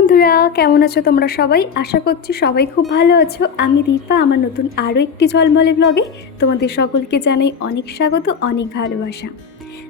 বন্ধুরা, কেমন আছো তোমরা সবাই? আশা করছি সবাই খুব ভালো আছো। আমি দীপা, আমার নতুন আরও একটি ঝলমলে ব্লগে তোমাদের সকলকে জানাই অনেক স্বাগত, অনেক ভালোবাসা।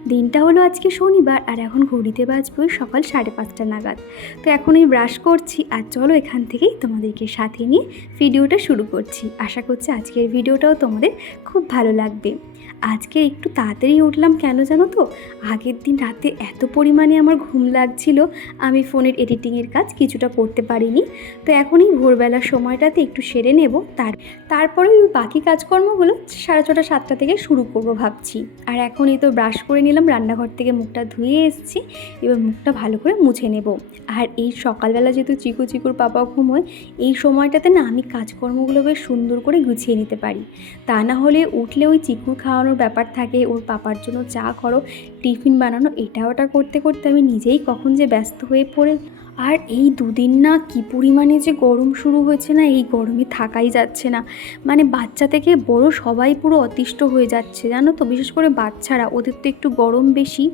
দিনটা হলো আজকে শনিবার আর এখন ঘড়িতে বাজবে সকাল সাড়ে পাঁচটা নাগাদ। তো এখন আমি ব্রাশ করছি আর চলো এখান থেকেই তোমাদেরকে সাথে নিয়ে ভিডিওটা শুরু করছি। আশা করছি আজকের ভিডিওটাও তোমাদের খুব ভালো লাগবে। আজকে একটু তাড়াতাড়ি উঠলাম কেন জানো তো? আগের দিন রাতে এত পরিমাণে আমার ঘুম লাগছিল, আমি ফোনের এডিটিংয়ের কাজ কিছুটা করতে পারিনি। তো এখন এই ভোরবেলার সময়টাতে একটু সেরে নেব। তার, তারপরে ওই বাকি কাজকর্মগুলো সাড়ে ছটা সাতটা থেকে শুরু করব ভাবছি। আর এখনই তো ব্রাশ করে নিলাম রান্নাঘর থেকে মুখটা ধুয়ে এসেছি, এবার মুখটা ভালো করে মুছে নেব। আর এই সকালবেলা যেহেতু চিকু চিকুর পাপা ঘুমোয় এই সময়টাতে না আমি কাজকর্মগুলো বেশ সুন্দর করে গুছিয়ে নিতে পারি। তা না হলে উঠলে ওই চিকুর খাওয়ানোর ব্যাপার থাকে, ওর পাপার জন্য চা করো, টিফিন বানানো, এটা ওটা করতে করতে আমি নিজেই কখন যে ব্যস্ত হয়ে পড়ে আর এই দুদিন না কী পরিমাণে যে গরম শুরু হয়েছে না, এই গরমে থাকাই যাচ্ছে না। মানে বাচ্চা থেকে বড় সবাই পুরো অতিষ্ঠ হয়ে যাচ্ছে, জানো তো? বিশেষ করে বাচ্চারা, ওদের তো একটু গরম বেশি।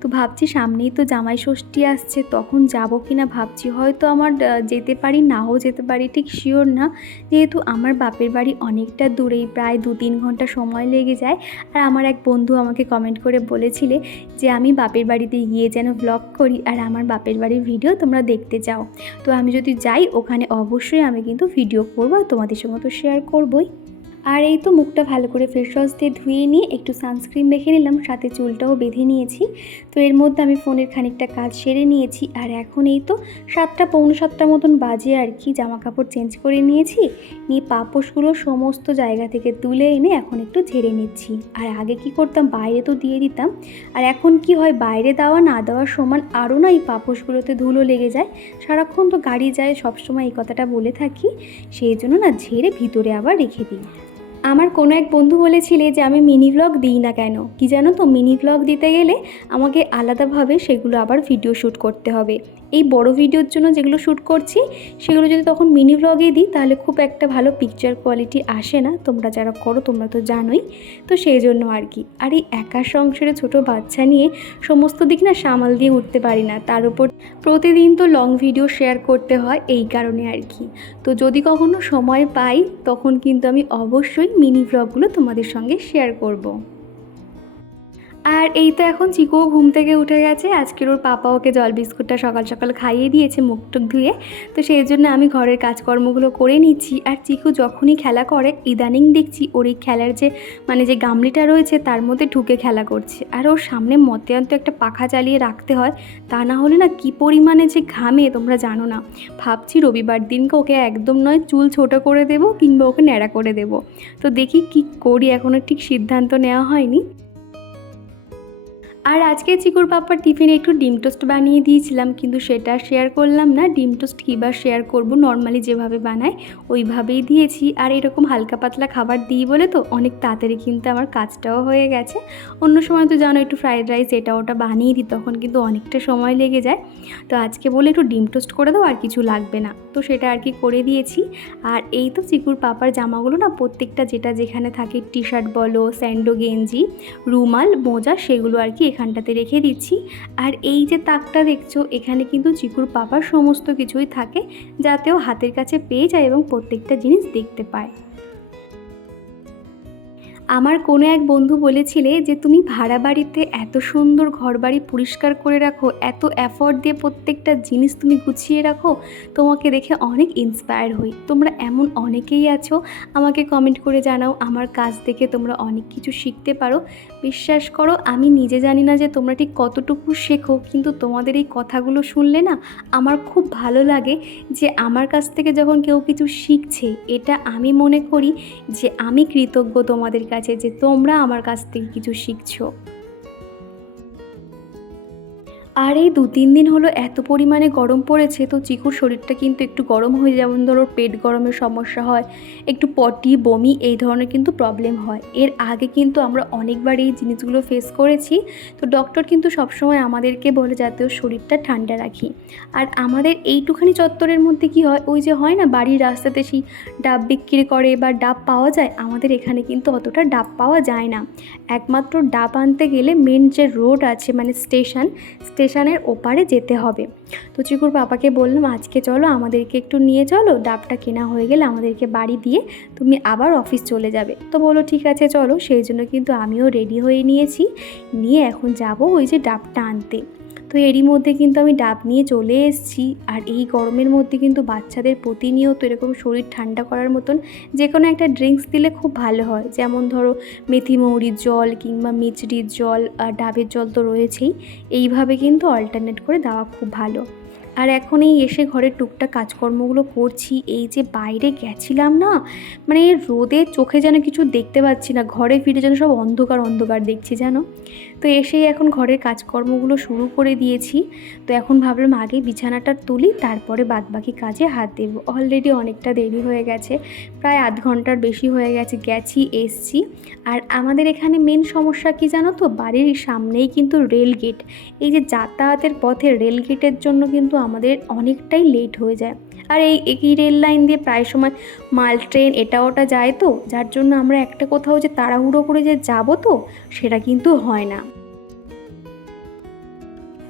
তো ভাবছি সামনেই তো জামাই ষষ্ঠী আসছে, তখন যাব কি না ভাবছি। হয়তো আমার যেতে পারি, নাও যেতে পারি, ঠিক শিওর না। যেহেতু আমার বাপের বাড়ি অনেকটা দূরেই, প্রায় দু তিন ঘণ্টা সময় লেগে যায়। আর আমার এক বন্ধু আমাকে কমেন্ট করে বলেছিলে যে, আমি বাপের বাড়িতে গিয়ে যেন ব্লগ করি, আর আমার বাপের বাড়ির ভিডিও তোমরা দেখতে যাও। তো আমি যদি যাই, ওখানে অবশ্যই আমি কিন্তু ভিডিও করব তোমাদের সঙ্গে তো শেয়ার করবই। আর এই তো মুখটা ভালো করে ফেস ওয়াশ দিয়ে ধুয়ে নিয়ে একটু সানস্ক্রিন মেখে নিলাম, সাথে চুলটাও বেঁধে নিয়েছি। তো এর মধ্যে আমি ফোনের খানিকটা কাজ সেরে নিয়েছি, আর এখন এই তো সাতটা, পৌনে সাতটা মতন বাজে আর কি জামা কাপড় চেঞ্জ করে নিয়েছি, নিয়ে পাপোশগুলো সমস্ত জায়গা থেকে তুলে এনে এখন একটু ঝেড়ে নিচ্ছি। আর আগে কি করতাম, বাইরে তো দিয়ে দিতাম, আর এখন কি হয়, বাইরে দেওয়া না দেওয়ার সমান আরও না এই পাপোশগুলোতে ধুলো লেগে যায়, সারাক্ষণ তো গাড়ি যায়, সবসময় এই কথাটা বলে থাকি, সেই জন্য না ঝেড়ে ভিতরে আবার রেখে দিই। আমার কোনো এক বন্ধু বলেছিলে যে আমি মিনি ব্লগ দিই না কেন? কি জানো তো? মিনি ব্লগ দিতে গেলে আমাকে আলাদাভাবে সেগুলো আবার ভিডিও শ্যুট করতে হবে। এই বড় ভিডিওর জন্য যেগুলো শ্যুট করছি, সেগুলো যদি তখন মিনি ব্লগে দিই, তাহলে খুব একটা ভালো পিকচার কোয়ালিটি আসে না। তোমরা যারা করো, তোমরা তো জানোই। তো সেই জন্য আর কি। আর এই একা সংসারে ছোট বাচ্চা নিয়ে সমস্ত দিক না সামাল দিয়ে উঠতে পারি না। তার উপর প্রতিদিন তো লং ভিডিও শেয়ার করতে হয়, এই কারণে আর কি। তো যদি কখনো সময় পাই, তখন কিন্তু আমি অবশ্যই মিনি ব্লগগুলো তোমাদের সঙ্গে শেয়ার করব। আর এই তো এখন চিকুও ঘুম থেকে উঠে গেছে। আজকের ওর পাপা ওকে জল বিস্কুটটা সকাল সকাল খাইয়ে দিয়েছে, মুখ টুক ধুয়ে। তো সেই জন্য আমি ঘরের কাজকর্মগুলো করে নিচ্ছি। আর চিকু যখনই খেলা করে, ইদানিং দেখছি ওর এই খেলার যে মানে যে গামলিটা রয়েছে, তার মধ্যে ঢুকে খেলা করছে। আর ওর সামনে মতে অন্ত একটা পাখা চালিয়ে রাখতে হয়। তা না হলে না কী পরিমাণে যে ঘামে, তোমরা জানো না। ভাবছি রবিবার দিনকে ওকে একদম নয়, চুল ছোট করে দেবো কিংবা ওকে ন্যাড়া করে দেবো। তো দেখি কি করি এখনও ঠিক সিদ্ধান্ত নেওয়া হয়নি। আর আজকে চিকুর পাপার টিফিনে একটু ডিম টোস্ট বানিয়ে দিয়েছিলাম, কিন্তু সেটা শেয়ার করলাম না। ডিম টোস্ট কীবার শেয়ার করব? নর্মালি যেভাবে বানাই, ওইভাবেই দিয়েছি। আর এরকম হালকা পাতলা খাবার দিই বলে তো অনেক তাড়াতাড়ি কিন্তু আমার কাজটাও হয়ে গেছে। অন্য সময় তো জানো একটু ফ্রাইড রাইস এটা ওটা বানিয়ে দিই, তখন কিন্তু অনেকটা সময় লেগে যায়। তো আজকে বলে একটু ডিম টোস্ট করে দাও, আর কিছু লাগবে না। তো সেটা আর কি করে দিয়েছি। আর এই তো চিকুর পাপার জামাগুলো না প্রত্যেকটা যেটা যেখানে থাকে টি শার্ট বলো, স্যান্ডো, গেঞ্জি, রুমাল, মোজা, সেগুলো আর কি এখানটাতে রেখে দিচ্ছি। আর এই যে তাকটা দেখছ, এখানে কিন্তু চিকুর পাপার সমস্ত কিছুই থাকে যাতেও হাতের কাছে পেয়ে যায় এবং প্রত্যেকটা জিনিস দেখতে পায়। আমার কোনো এক বন্ধু বলেছিলে যে তুমি ভাড়া বাড়িতে এত সুন্দর ঘরবাড়ি পরিষ্কার করে রাখো, এত অ্যাফোর্ড দিয়ে প্রত্যেকটা জিনিস তুমি গুছিয়ে রাখো, তোমাকে দেখে অনেক ইন্সপায়ার হই। তোমরা এমন অনেকেই আছো, আমাকে কমেন্ট করে জানাও, আমার কাজ দেখে তোমরা অনেক কিছু শিখতে পারো। বিশ্বাস করো, আমি নিজে জানি না যে তোমরা ঠিক কতটুকু শেখো, কিন্তু তোমাদের এই কথাগুলো শুনলে না আমার খুব ভালো লাগে যে আমার কাছ থেকে যখন কেউ কিছু শিখছে, এটা আমি মনে করি যে আমি কৃতজ্ঞ তোমাদের কাছে যে তোমরা আমার কাছ থেকে কিছু শিখছো। আর এই দু তিন দিন হলো এত পরিমাণে গরম পড়েছে, তো চিকুর শরীরটা কিন্তু একটু গরম হয়ে যেমন ধরো পেট গরমের সমস্যা হয়, একটু পটি, বমি এই ধরনের কিন্তু প্রবলেম হয়। এর আগে কিন্তু আমরা অনেকবার এই জিনিসগুলো ফেস করেছি, তো ডক্টর কিন্তু সবসময় আমাদেরকে বলে যাতে শরীরটা ঠান্ডা রাখি। আর আমাদের এইটুখানি চত্বরের মধ্যে কি হয়, ওই যে হয় না, বাড়ির রাস্তাতে সেই ডাব বিক্রি করে বা ডাব পাওয়া যায়, আমাদের এখানে কিন্তু অতটা ডাব পাওয়া যায় না। একমাত্র ডাব আনতে গেলে মেন যে রোড আছে মানে স্টেশন স্টেশন স্টেশনের ওপারে যেতে হবে। তো চিকুর পাপাকে বললাম, আজকে চলো আমাদেরকে একটু নিয়ে চলো, ডাবটা কেনা হয়ে গেলে আমাদেরকে বাড়ি দিয়ে তুমি আবার অফিস চলে যাবে। তো বলো ঠিক আছে, চলো। সেই জন্য কিন্তু আমিও রেডি হয়ে নিয়েছি। নিয়ে এখন যাব ওই যে ডাবটা আনতে। তো এরই মধ্যে কিন্তু আমি ডাব নিয়ে চলে এসেছি। আর এই গরমের মধ্যে কিন্তু বাচ্চাদের প্রতিনিয়ত এরকম শরীর ঠান্ডা করার মতন যে কোনো একটা ড্রিঙ্কস দিলে খুব ভালো হয়। যেমন ধরো মেথি মৌরির জল কিংবা মিচড়ির জল, আর ডাবের জল তো রয়েছেই। এইভাবে কিন্তু অল্টারনেট করে দেওয়া খুব ভালো। আর এখন এই এসে ঘরের টুকটাক কাজকর্মগুলো করছি। এই যে বাইরে গেছিলাম না মানে রোদে চোখে যেন কিছু দেখতে পাচ্ছি না, ঘরে ফিরে যেন সব অন্ধকার অন্ধকার দেখছি, জানো? তো এসেই এখন ঘরের কাজকর্মগুলো শুরু করে দিয়েছি। তো এখন ভাবলাম আগে বিছানাটা তুলি, তারপরে বাদবাকি কাজে হাত দেব। অলরেডি অনেকটা দেরি হয়ে গেছে। প্রায় আধ ঘণ্টার বেশি হয়ে গেছে, গেছি, এসছি। আর আমাদের এখানে মেন সমস্যা কি জানো তো? বাড়ির সামনেই কিন্তু রেল গেট এই যে যাতায়াতের পথে রেল গেটের জন্য কিন্তু আমাদের অনেকটাই লেট হয়ে যায়। আর এই এই রেল লাইন দিয়ে প্রায় সময় মাল, ট্রেন এটা ওটা যায় তো। যার জন্য আমরা একটা কোথাও যে তাড়াহুড়ো করে যে যাব তো, সেটা কিন্তু হয় না।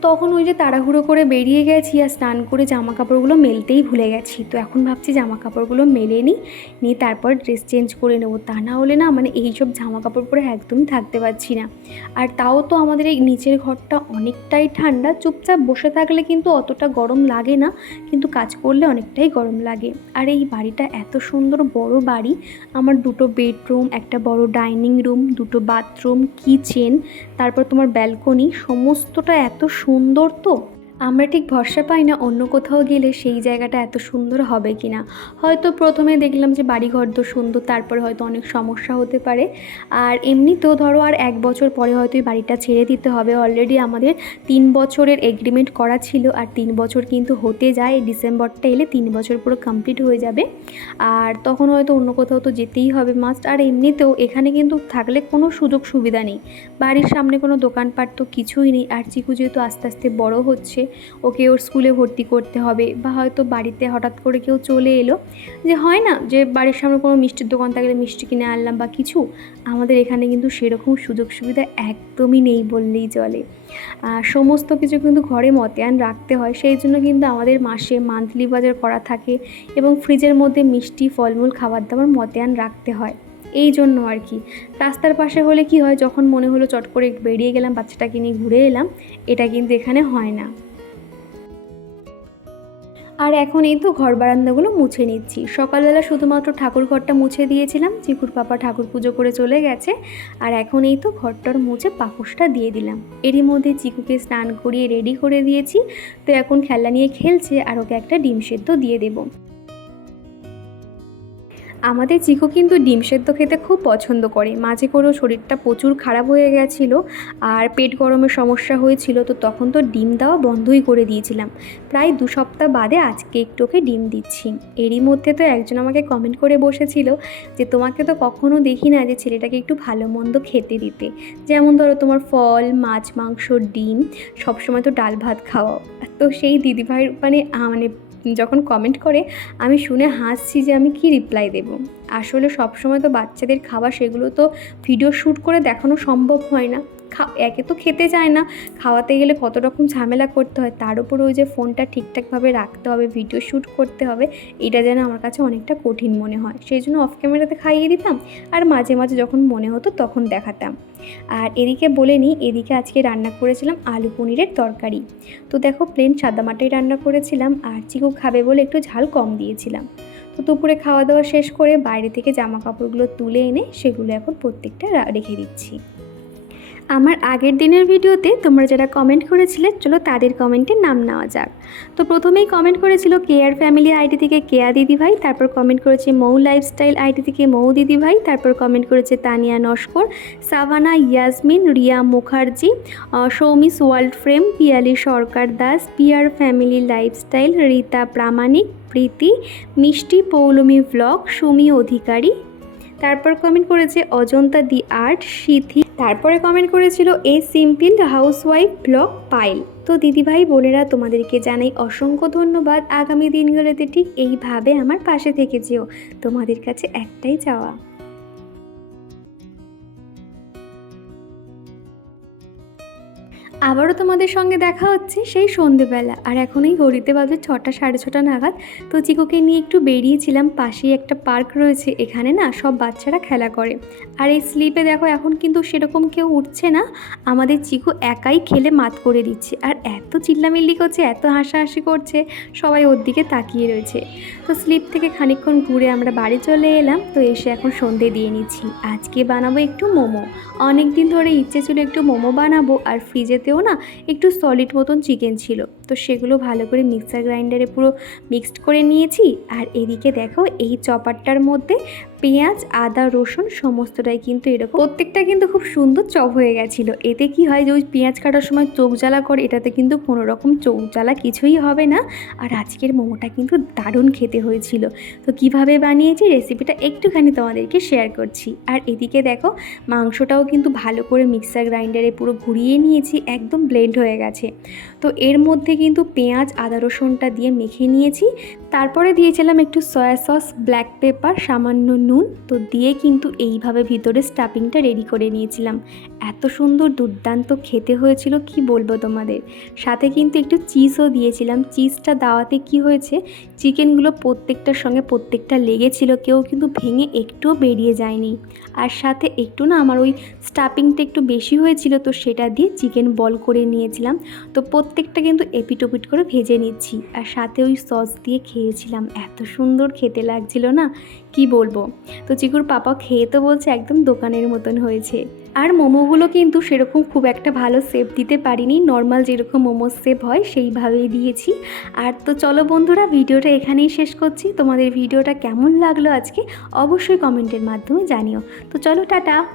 তখন ওই যে তাড়াহুড়ো করে বেরিয়ে গেছি আর স্নান করে জামা কাপড়গুলো মেলতেই ভুলে গেছি। তো এখন ভাবছি জামা কাপড়গুলো মেলে নিই, নিয়ে তারপর ড্রেস চেঞ্জ করে নেব। তা না হলে না মানে এইসব জামা কাপড় পরে একদমই থাকতে পারছি না। আর তাও তো আমাদের এই নিচের ঘরটা অনেকটাই ঠান্ডা, চুপচাপ বসে থাকলে কিন্তু অতটা গরম লাগে না, কিন্তু কাজ করলে অনেকটাই গরম লাগে। আর এই বাড়িটা এত সুন্দর বড় বাড়ি, আমার দুটো বেডরুম একটা বড় ডাইনিং রুম দুটো বাথরুম কিচেন তারপর তোমার ব্যালকনি সমস্তটা এত সুন্দর তো? আমরা ঠিক ভরসা পাই না অন্য কোথাও গেলে সেই জায়গাটা এত সুন্দর হবে কি না হয়তো প্রথমে দেখলাম যে বাড়িঘর তো সুন্দর, তারপরে হয়তো অনেক সমস্যা হতে পারে। আর এমনিতেও ধরো আর এক বছর পরে হয়তো এই বাড়িটা ছেড়ে দিতে হবে। অলরেডি আমাদের তিন বছরের এগ্রিমেন্ট করা ছিল আর তিন বছর কিন্তু হতে যায়। ডিসেম্বরটা এলে তিন বছর পুরো কমপ্লিট হয়ে যাবে। আর তখন হয়তো অন্য কোথাও তো যেতেই হবে মাস্ট আর এমনিতেও এখানে কিন্তু থাকলে কোনো সুযোগ সুবিধা নেই। বাড়ির সামনে কোনো দোকানপাট তো কিছুই নেই। আর চিকু যেহেতু আস্তে আস্তে বড় হচ্ছে ওকে ওর স্কুলে ভর্তি করতে হবে বা হয়তো বাড়িতে হঠাৎ করে কেউ চলে এলো, যে হয় না যে বাড়ির সামনে কোনো মিষ্টির দোকান থাকলে মিষ্টি কিনে আনলাম বা কিছু, আমাদের এখানে কিন্তু সেরকম সুযোগ সুবিধা একদমই নেই বললেই চলে। আর সমস্ত কিছু কিন্তু ঘরে মতিয়ান রাখতে হয়, সেই জন্য কিন্তু আমাদের মাসে মান্থলি বাজার করা থাকে এবং ফ্রিজের মধ্যে মিষ্টি, ফলমূল, খাবার দাবার মতিয়ান রাখতে হয়। এই জন্য আর কি। রাস্তার পাশে হলে কি হয়, যখন মনে হলো চট করে বেরিয়ে গেলাম, বাচ্চাটাকে নিয়ে ঘুরে এলাম, এটা কিন্তু এখানে হয় না। আর এখন এই তো ঘর বারান্দাগুলো মুছে নিচ্ছি। সকালবেলা শুধুমাত্র ঠাকুর ঘরটা মুছে দিয়েছিলাম, চিকুর পাপা ঠাকুর পুজো করে চলে গেছে, আর এখন এই তো ঘরটার মুছে পাপোশটা দিয়ে দিলাম। এরই মধ্যে চিকুকে স্নান করিয়ে রেডি করে দিয়েছি, তো এখন খেলা নিয়ে খেলছে, আর ওকে একটা ডিম সেদ্ধ দিয়ে দেবো। আমাদের চিকু কিন্তু ডিম সেদ্ধ খেতে খুব পছন্দ করে। মাঝে করেও শরীরটা প্রচুর খারাপ হয়ে গেছিল আর পেট গরমের সমস্যা হয়েছিল, তো তখন তো ডিম দেওয়া বন্ধই করে দিয়েছিলাম। প্রায় দু সপ্তাহ বাদে আজকে একটু ওকে ডিম দিচ্ছি। এরই মধ্যে তো একজন আমাকে কমেন্ট করে বসেছিল যে, তোমাকে তো কখনো দেখি না যে ছেলেটাকে একটু ভালো মন্দ খেতে দিতে। যেমন ধরো তোমার ফল, মাছ, মাংস, ডিম, সবসময় তো ডাল ভাত খাওয়াও। তো সেই দিদিভাইয়ের মানে মানে যখন কমেন্ট করে, আমি শুনে হাসছি যে আমি কি রিপ্লাই দেব। আসলে সবসময় তো বাচ্চাদের খাবার সেগুলো তো ভিডিও শ্যুট করে দেখানো সম্ভব হয় না। খা, একে তো খেতে চায় না। খাওয়াতে গেলে কত রকম ঝামেলা করতে হয়। তার উপর ওই যে ফোনটা ঠিকঠাকভাবে রাখতে হবে ভিডিও শ্যুট করতে হবে, এটা যেন আমার কাছে অনেকটা কঠিন মনে হয়। সেই জন্য অফ ক্যামেরাতে খাইয়ে দিতাম আর মাঝে মাঝে যখন মনে হতো তখন দেখাতাম। আর এদিকে বলে নিই এদিকে আজকে রান্না করেছিলাম আলু পনিরের তরকারি। তো দেখো প্লেন সাদামাটাই রান্না করেছিলাম আর চিকু খাবে বলে একটু ঝাল কম দিয়েছিলাম। তো দুপুরে খাওয়া দাওয়া শেষ করে বাইরে থেকে জামা কাপড়গুলো তুলে এনে সেগুলো এখন প্রত্যেকটা রেখে দিচ্ছি। আমার আগের দিনের ভিডিওতে তোমরা যারা কমেন্ট করেছিলে, চলো তাদের কমেন্টের নাম নেওয়া যাক। তো প্রথমেই কমেন্ট করেছিল কেয়ার ফ্যামিলি আইডি থেকে কেয়া দিদিভাই, তারপর কমেন্ট করেছে মৌ লাইফস্টাইল আইডি থেকে মৌ দিদিভাই, তারপর কমেন্ট করেছে Tania Naskar, Savana Yasmin, Riya Mukherjee Soumi's world frame, Piyali Sarkar Das, Piyar family lifestyle Rita Pramanik, Priti, Mishti Poulami vlog Sumi অধিকারী। তারপর কমেন্ট করেছে অজন্তা দি আর্ট সিথি তারপরে কমেন্ট করেছিল, এ সিম্পল হাউসওয়াইফ ব্লগ পাইল তো দিদিভাই, বোনেরা, তোমাদেরকে জানাই অসংখ্য ধন্যবাদ। আগামী দিনগুলোতে ঠিক এইভাবে আমার পাশে থেকে যেও। তোমাদের কাছে একটাই চাওয়া। আবারও তোমাদের সঙ্গে দেখা হচ্ছে সেই সন্ধেবেলা। আর এখন এই ঘড়িতে বাজে ছটা, সাড়ে ছটা নাগাদ। তো চিকুকে নিয়ে একটু বেরিয়েছিলাম, পাশেই একটা পার্ক রয়েছে। এখানে না সব বাচ্চারা খেলা করে। আর এই স্লিপে দেখো এখন কিন্তু সেরকম কেউ উঠছে না। আমাদের চিকু একাই খেলে মাত করে দিচ্ছে। আর এত চিল্লামিল্লি করছে, এত হাসাহাসি করছে, সবাই ওর দিকে তাকিয়ে রয়েছে। তো স্লিপ থেকে খানিকক্ষণ ঘুরে আমরা বাড়ি চলে এলাম। তো এসে এখন সন্ধে দিয়ে নিচ্ছি। আজকে বানাবো একটু মোমো। অনেক দিন ধরে ইচ্ছে ছিল একটু মোমো বানাবো, আর ফ্রিজেতেও না একটু সলিড মতন চিকেন ছিল। তো সেগুলো ভালো করে মিক্সার গ্রাইন্ডারে পুরো মিক্সড করে নিয়েছি। আর এদিকে দেখো, এই চপারটার মধ্যে পেঁয়াজ, আদা, রসুন সমস্তটাই কিন্তু এরকম প্রত্যেকটা কিন্তু খুব সুন্দর চপ হয়ে গেছিল। এতে কি হয় যে ওই পেঁয়াজ কাটার সময় চোখ জ্বালা করে, এটাতে কিন্তু কোনো রকম চোখ জ্বালা কিছুই হবে না। আর আজকের মোমোটা কিন্তু দারুণ খেতে হয়েছিল। তো কীভাবে বানিয়েছি রেসিপিটা একটুখানি তোমাদেরকে শেয়ার করছি। আর এদিকে দেখো, মাংসটাও কিন্তু ভালো করে মিক্সার গ্রাইন্ডারে পুরো ঘুরিয়ে নিয়েছি একদম ব্লেন্ড হয়ে গেছে। তো এর মধ্যে কিন্তু পেঁয়াজ, আদা রসুনটা দিয়ে মেখে নিয়েছি। তারপরে দিয়েছিলাম একটু সয়া সস ব্ল্যাক পেপার সামান্য নুন। তো দিয়ে কিন্তু এইভাবে ভিতরে স্টাফিংটা রেডি করে নিয়েছিলাম। এত সুন্দর দুর্দান্ত খেতে হয়েছিল, কি বলব তোমাদের? সাথে কিন্তু একটু চিজও দিয়েছিলাম। চিজটা দাওয়াতে কি হয়েছে চিকেনগুলো প্রত্যেকটার সঙ্গে প্রত্যেকটা লেগেছিল, কেউ কিন্তু ভেঙে একটুও বেরিয়ে যায়নি। আর সাথে একটু না আমার ওই স্টাফিংটা একটু বেশি হয়েছিল, তো সেটা দিয়ে চিকেন বল করে নিয়েছিলাম। তো প্রত্যেকটা কিন্তু এপিটোপিট করে ভেজে নিচ্ছি। আর সাথে ওই সস দিয়ে খেয়েছিলাম। এত সুন্দর খেতে লাগছিল না? কি বলব? তো চিকুর পাপা খেয়ে তো বলছে একদম দোকানের মতন হয়েছে। আর মোমোগুলো কিন্তু সেরকম খুব একটা ভালো শেপ দিতে পারিনি। নর্মাল যেরকম মোমোর শেপ হয়, সেইভাবেই দিয়েছি। আর তো চলো বন্ধুরা, ভিডিওটা এখানেই শেষ করছি। তোমাদের ভিডিওটা কেমন লাগল আজকে? অবশ্যই কমেন্টের মাধ্যমে জানিও। তো চলো, টাটা!